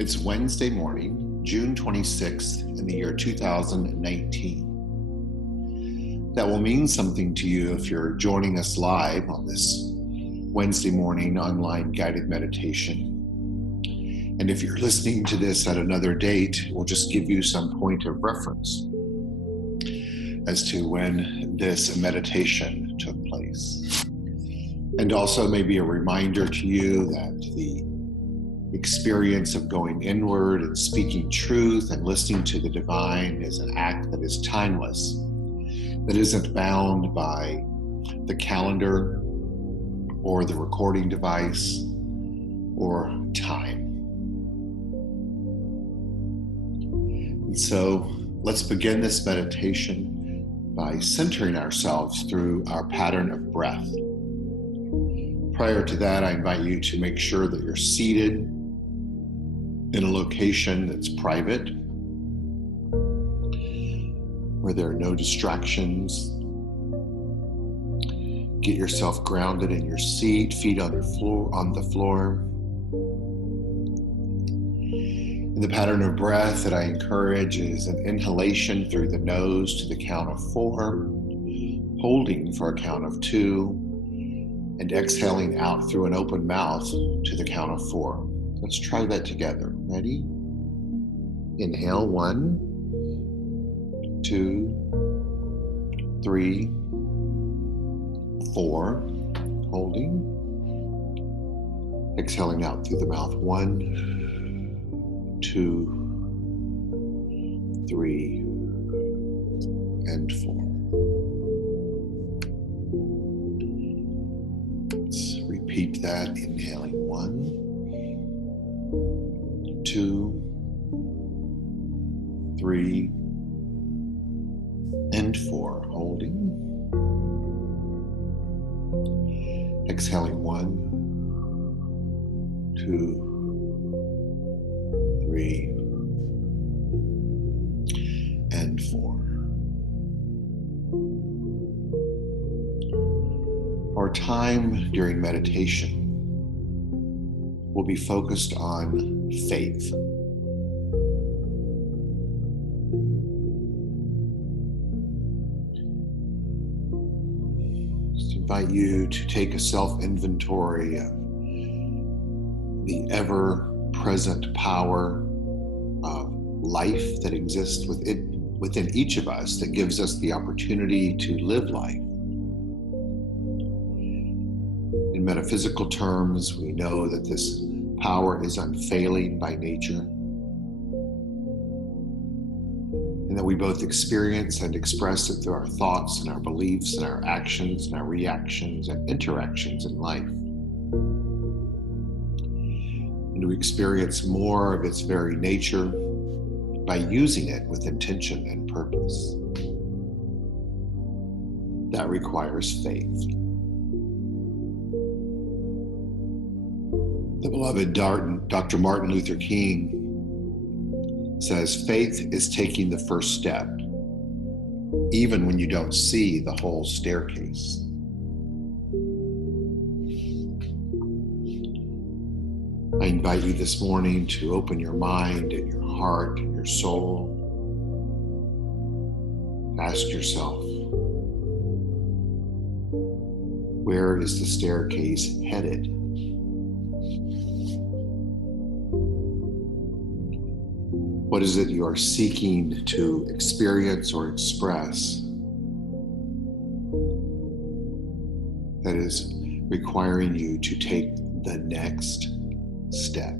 It's Wednesday morning, June 26th in the year 2019. That will mean something to you if you're joining us live on this Wednesday morning online guided meditation. And if you're listening to this at another date, we'll just give you some point of reference as to when this meditation took place. And also maybe a reminder to you that the experience of going inward and speaking truth and listening to the divine is an act that is timeless, that isn't bound by the calendar or the recording device or time. And so let's begin this meditation by centering ourselves through our pattern of breath. Prior to that, I invite you to make sure that you're seated in a location that's private, where there are no distractions. Get yourself grounded in your seat, feet on the floor. And the pattern of breath that I encourage is an inhalation through the nose to the count of 4, holding for a count of 2, and exhaling out through an open mouth to the count of 4. Let's try that together. Ready? Inhale, 1, 2, 3, 4. Holding. Exhaling out through the mouth. 1, 2, 3, and 4. Let's repeat that. Inhaling 1, 2, 3, and 4. Holding. Exhaling 1, 2, 3, and 4. Our time during meditation will be focused on faith. Just invite you to take a self-inventory of the ever-present power of life that exists within each of us, that gives us the opportunity to live life. In metaphysical terms, we know that this power is unfailing by nature, and that we both experience and express it through our thoughts and our beliefs and our actions and our reactions and interactions in life. And we experience more of its very nature by using it with intention and purpose. That requires faith. The beloved Dr. Martin Luther King says, faith is taking the first step, even when you don't see the whole staircase. I invite you this morning to open your mind and your heart and your soul. Ask yourself, where is the staircase headed? What is it you are seeking to experience or express that is requiring you to take the next step?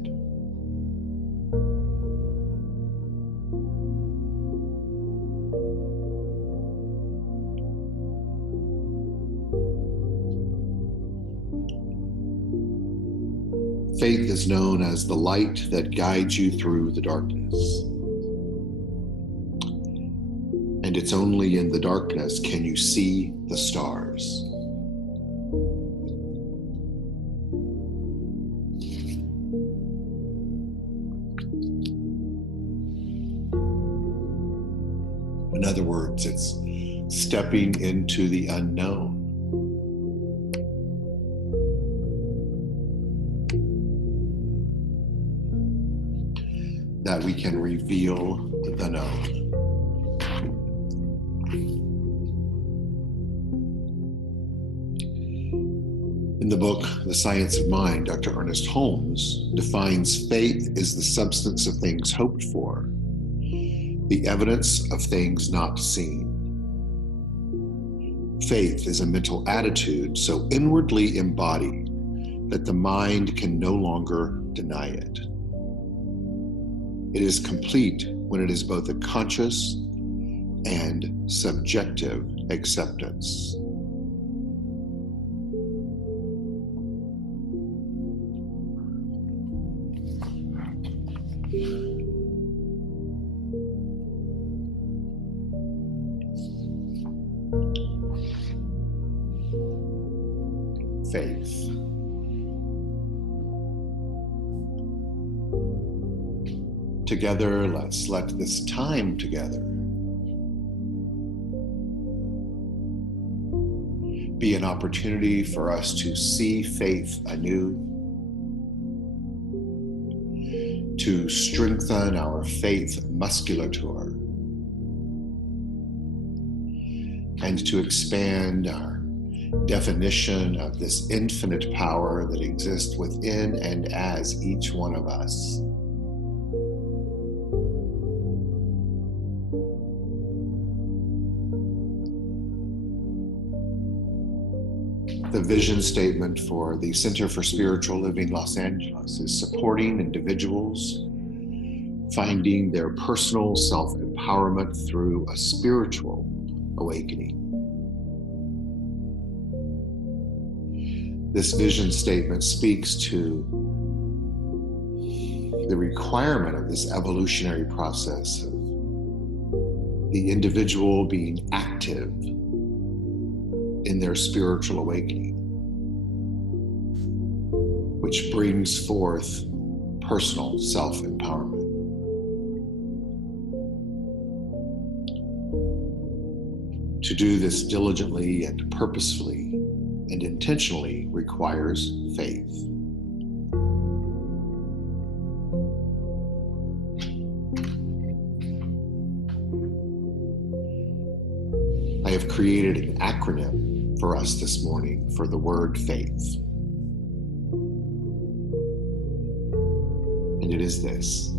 Faith is known as the light that guides you through the darkness. And it's only in the darkness can you see the stars. In other words, it's stepping into the unknown. that we can reveal the known. In the book, The Science of Mind, Dr. Ernest Holmes defines faith as the substance of things hoped for, the evidence of things not seen. Faith is a mental attitude so inwardly embodied that the mind can no longer deny it. It is complete when it is both a conscious and subjective acceptance. Faith. Together, let's let this time together be an opportunity for us to see faith anew, to strengthen our faith musculature, and to expand our definition of this infinite power that exists within and as each one of us. The vision statement for the Center for Spiritual Living Los Angeles is supporting individuals finding their personal self-empowerment through a spiritual awakening. This vision statement speaks to the requirement of this evolutionary process of the individual being active in their spiritual awakening, which brings forth personal self-empowerment. To do this diligently and purposefully and intentionally requires faith. I have created an acronym for us this morning for the word faith. And it is this: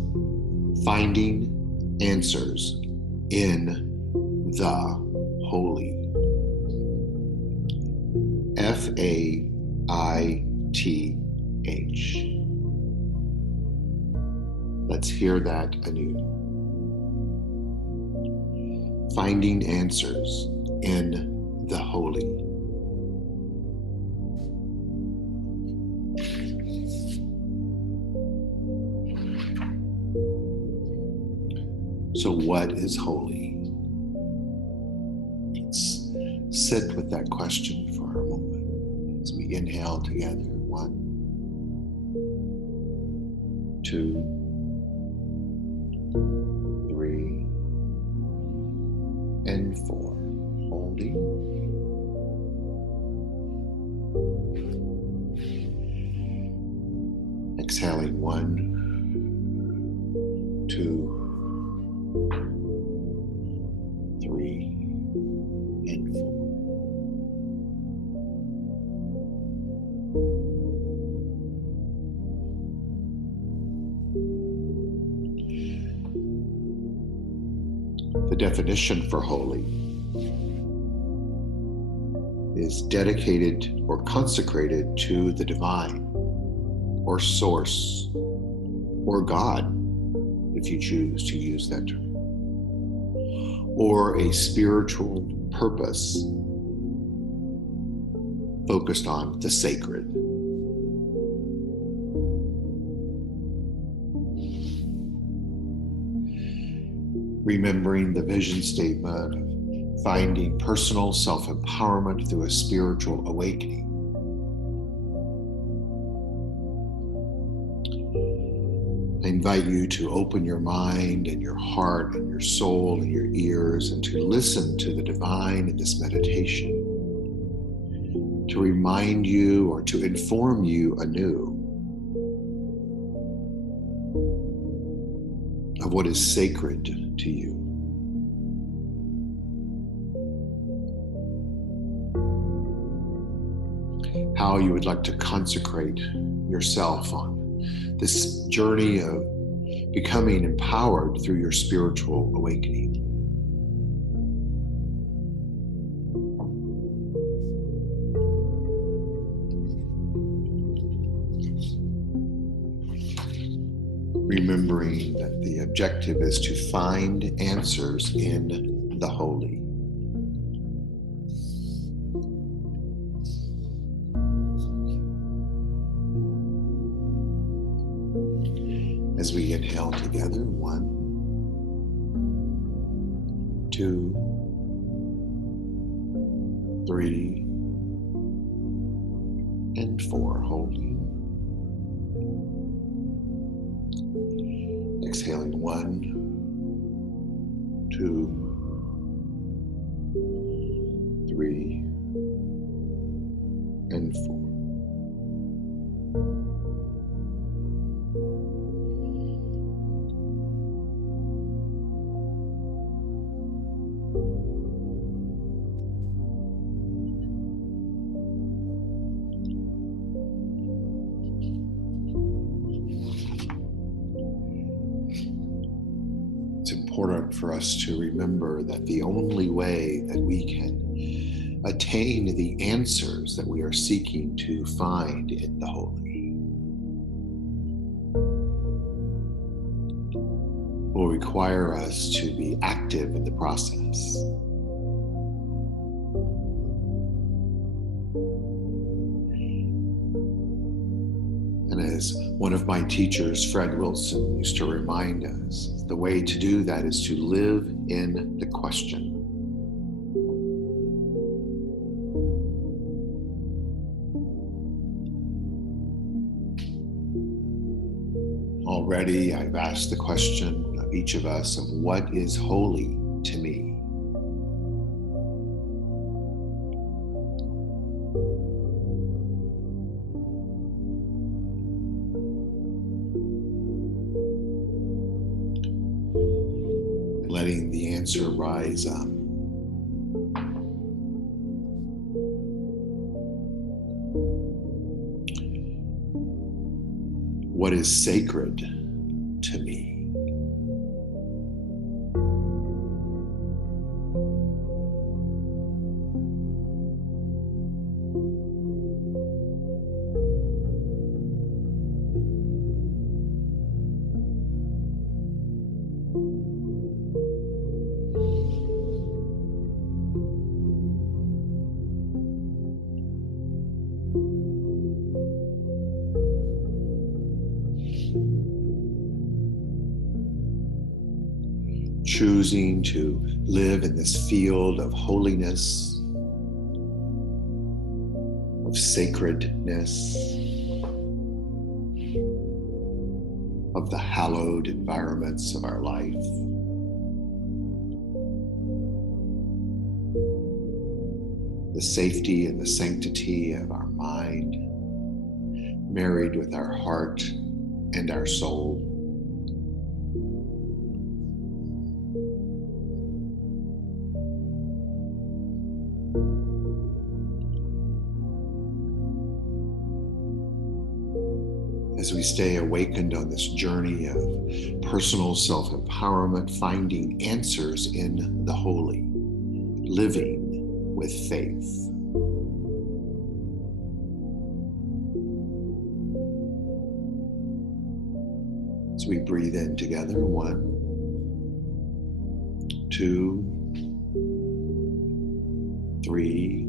finding answers in the Holy. Faith. Let's hear that anew. Finding answers in the Holy. So what is holy? Let's sit with that question for a moment as we inhale together. 1, 2, 3, and 4. Holding. Exhaling. 1, 2, 3, and 4. The definition for holy is dedicated or consecrated to the divine, or source, or God, if you choose to use that term, or a spiritual purpose focused on the sacred. Remembering the vision statement of finding personal self-empowerment through a spiritual awakening. I invite you to open your mind and your heart and your soul and your ears and to listen to the divine in this meditation, to remind you or to inform you anew of what is sacred to you. How you would like to consecrate yourself on this journey of becoming empowered through your spiritual awakening. Remembering that the objective is to find answers in the holy. As we inhale together, 1, 2, 3, and 4, holding. Exhaling, 1, 2, 3, and 4. It's important for us to remember that the only way that we can attain the answers that we are seeking to find in the holy will require us to be active in the process. And as one of my teachers, Fred Wilson, used to remind us, the way to do that is to live in the question. Already, I've asked the question of each of us of what is holy to me. Letting the answer rise up. What is sacred to me? Choosing to live in this field of holiness, of sacredness, of the hallowed environments of our life. The safety and the sanctity of our mind, married with our heart and our soul. As we stay awakened on this journey of personal self-empowerment, finding answers in the holy, living with faith. As we breathe in together, 1, 2, 3,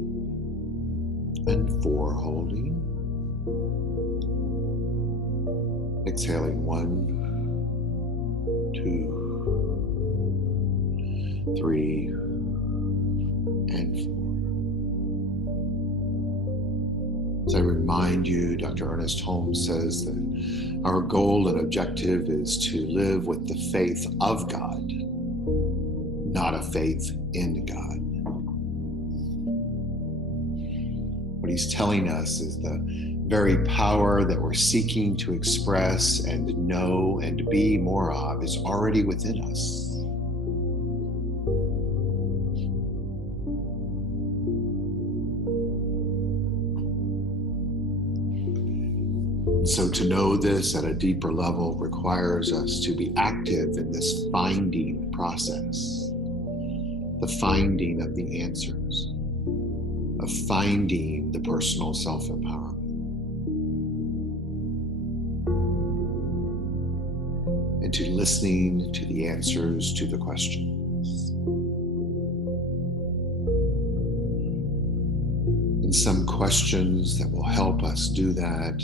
and 4, holding. Exhaling, 1, 2, 3, and 4. As I remind you, Dr. Ernest Holmes says that our goal and objective is to live with the faith of God, not a faith in God. What he's telling us is the very power that we're seeking to express and know and be more of is already within us. So to know this at a deeper level requires us to be active in this finding process, the finding of the answers, of finding the personal self-empowerment. And to listening to the answers to the questions. And some questions that will help us do that.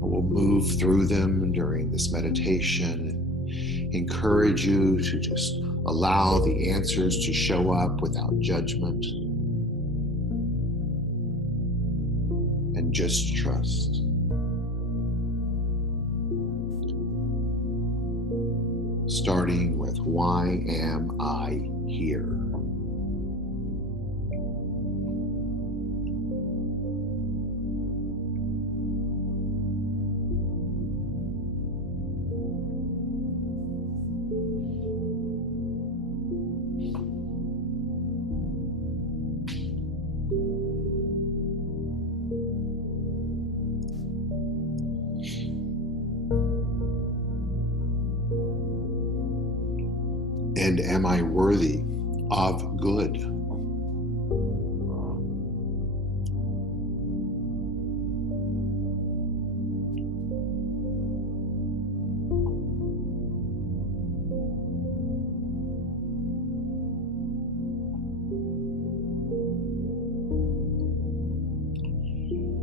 We'll move through them during this meditation. Encourage you to just allow the answers to show up without judgment. And just trust. Starting with, why am I here? And am I worthy of good?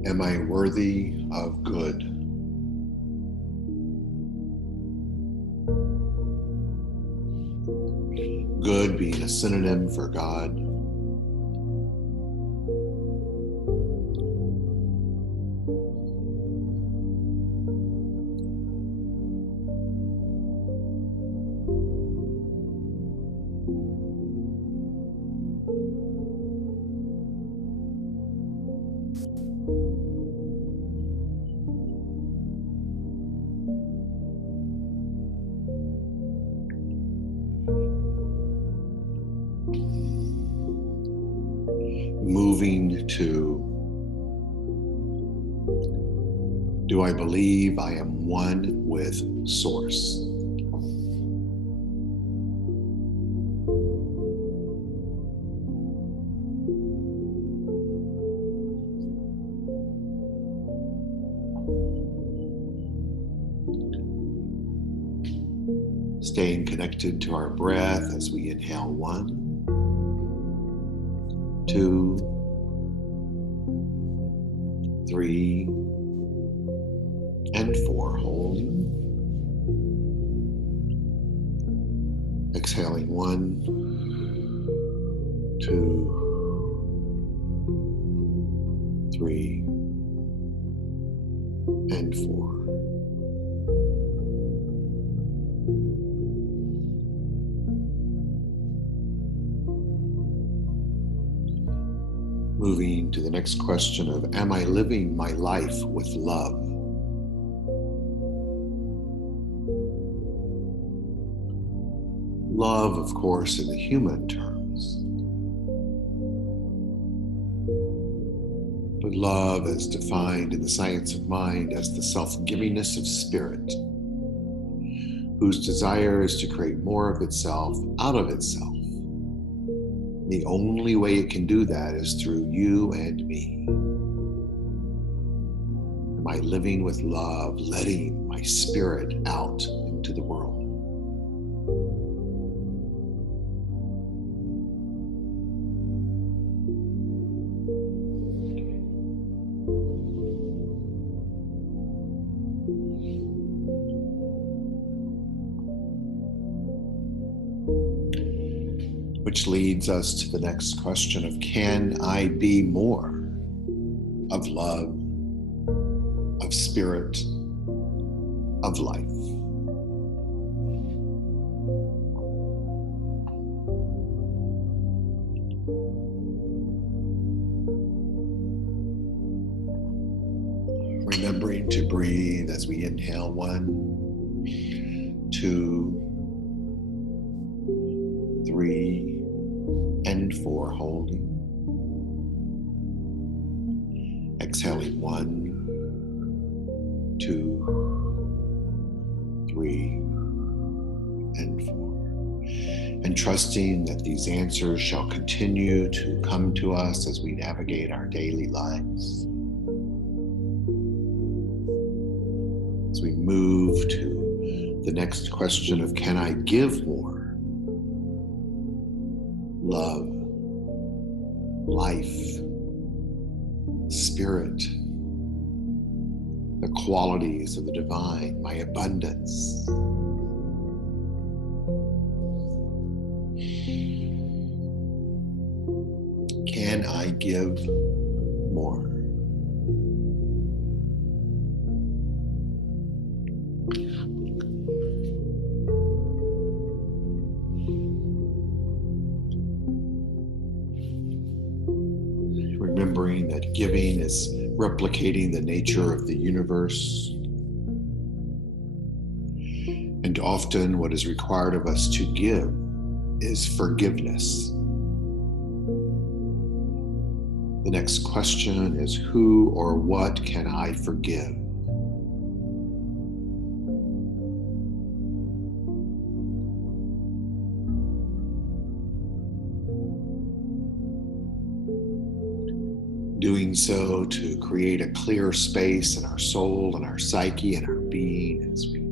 Am I worthy of good? Good being a synonym for God. Moving to, do I believe I am one with Source? Staying connected to our breath as we inhale 1, 2, 3, and 4, holding. Exhaling 1, 2, 3, and 4. Moving to the next question of, am I living my life with love? Love, of course, in the human terms. But love as defined in the science of mind as the self-givingness of spirit, whose desire is to create more of itself out of itself. The only way it can do that is through you and me. Am I living with love, letting my spirit out into the world? Which leads us to the next question of, can I be more of love, of spirit, of life? remembering to breathe as we inhale 1, 2, 3, and 4, holding. Exhaling 1, 2, 3, and 4. And trusting that these answers shall continue to come to us as we navigate our daily lives. As we move to the next question of, can I give more? Love, life, spirit, the qualities of the divine, my abundance. Can I give more? Remembering that giving is replicating the nature of the universe. And often what is required of us to give is forgiveness. The next question is, who or what can I forgive? Doing so to create a clear space in our soul and our psyche and our being as we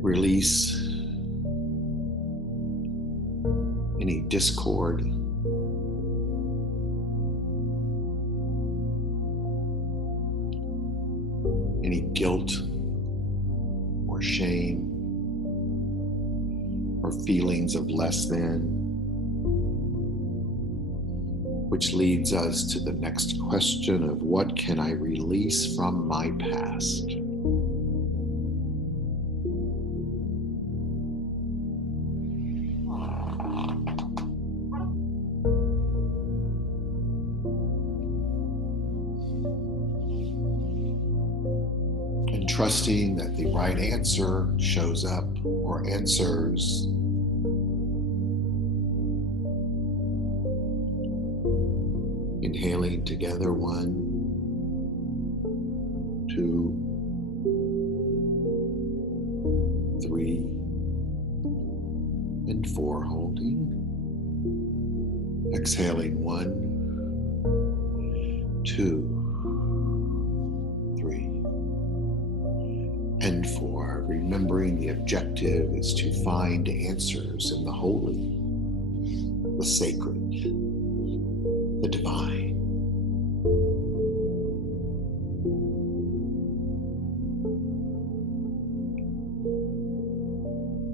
release any discord, any guilt or shame or feelings of less than, which leads us to the next question of, what can I release from my past? And trusting that the right answer shows up or answers. Inhaling together, 1, 2, 3, and 4, holding. Exhaling 1, 2, 3, and 4. Remembering the objective is to find answers in the holy, the sacred, the divine.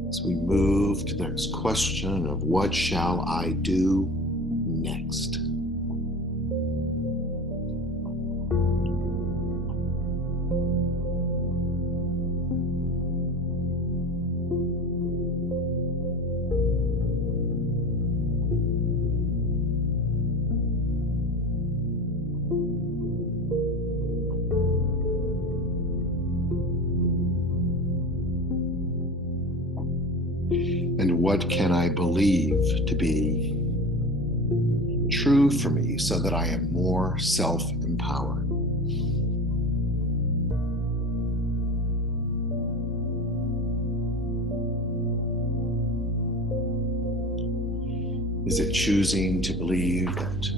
As we move to the next question of, what shall I do next? And what can I believe to be true for me so that I am more self-empowered? Is it choosing to believe that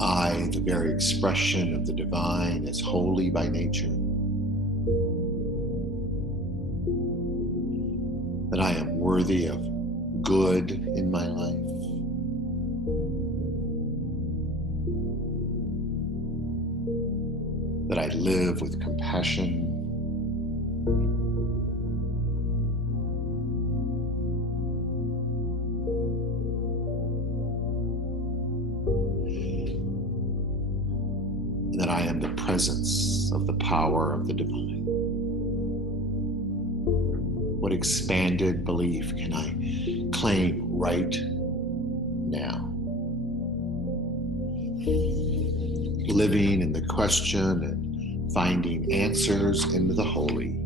I, the very expression of the divine, is holy by nature? That I am worthy of good in my life? That I live with compassion? And that I am the presence of the power of the divine? What expanded belief can I claim right now? Living in the question and finding answers into the holy.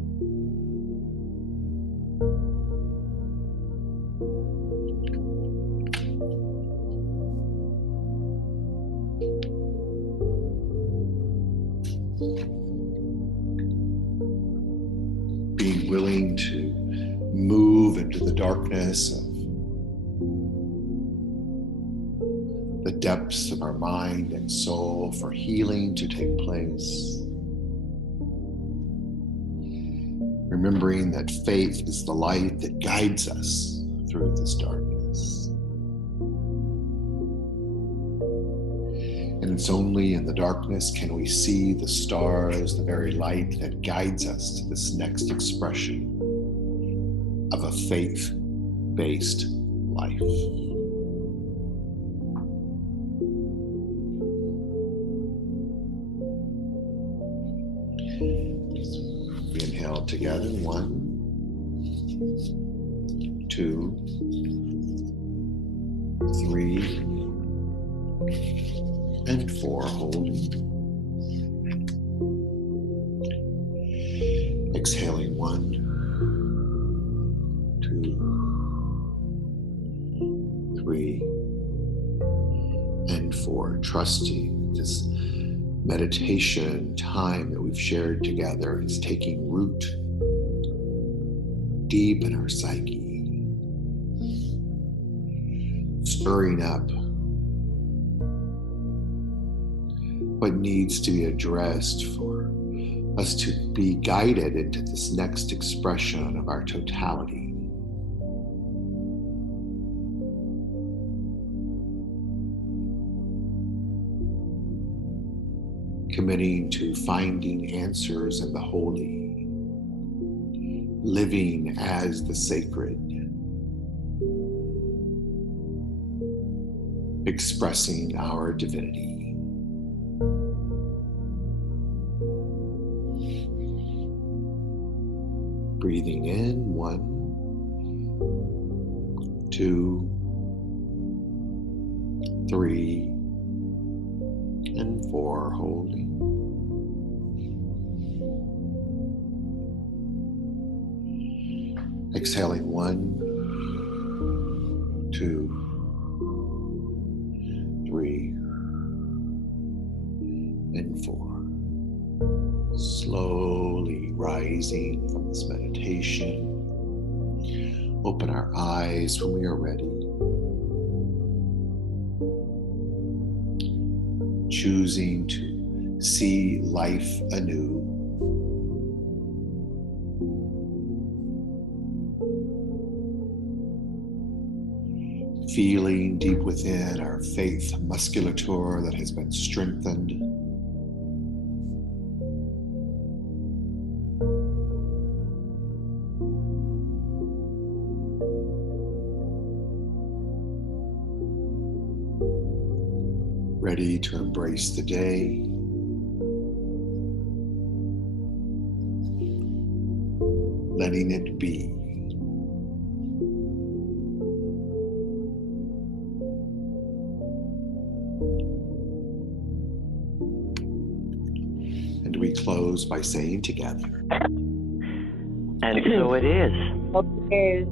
Being willing to move into the darkness of the depths of our mind and soul for healing to take place. Remembering that faith is the light that guides us through this darkness. And it's only in the darkness can we see the stars, the very light that guides us to this next expression of a faith-based life. We inhale together. 1, 2, 3, and 4. Holding. Exhaling. 1, 2, 3, and 4. Trusting this meditation time that we've shared together is taking root deep in our psyche, stirring up what needs to be addressed for us to be guided into this next expression of our totality. Committing to finding answers in the holy, living as the sacred, expressing our divinity. Breathing in. 1, 2, 3, and 4. Holding. Exhaling. 1, 2, 3, and 4. Slowly rising from this meditation. Open our eyes when we are ready. Choosing to see life anew. Feeling deep within our faith musculature that has been strengthened. Ready to embrace the day. Letting it be. And we close by saying together. And so it is. Okay.